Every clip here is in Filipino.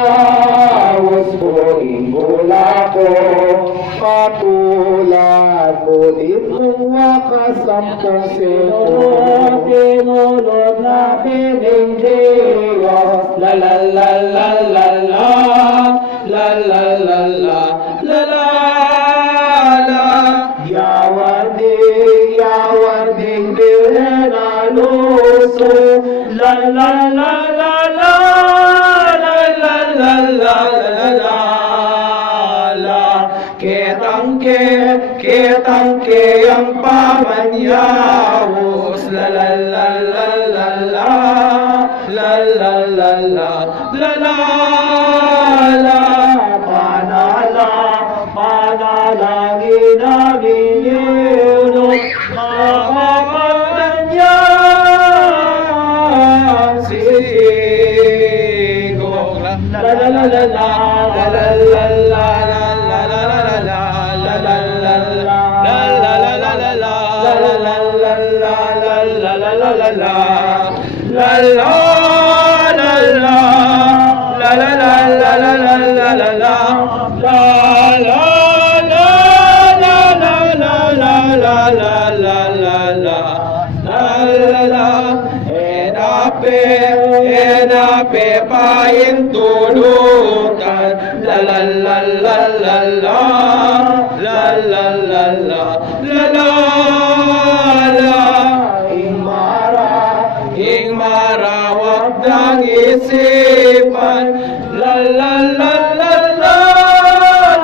Pangyawas ko ingula ko, patulad ko itong wakasampung sino. Tinulod natin ng Diyos, la la la la la la, la la la la la la la. Yawading Birhen aluso, la la la la la, la la la la la la la. Ketangke ang pamanyawos, la la la la la la, la la la la la la la. Panalangin namin yun, makapanyan sigong. La la la la la, la la la la, la la la la la, la la la la, la la la la la, la la la la la, la la la la la, la la la la, la la la la la la la la la, la la enape paintulutan, la la la la la la, la la la la la la. Ingmara wag nang isipan, la la la la la,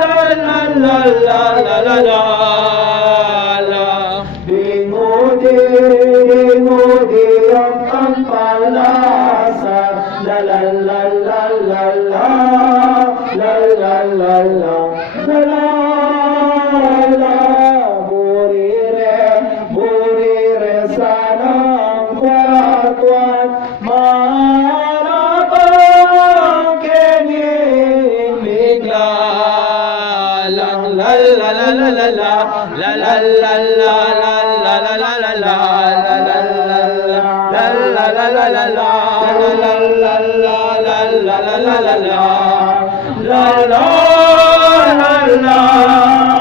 la la la la la la la. Dingudi ang pagpalasa, la la la la la la, la la la la la la. Burire sana ang katuan, maharapang kening bigla lang, la la la la la la, la la la la la la la la la la, la la la la la la la la la, la la la la la la la la, la la la la.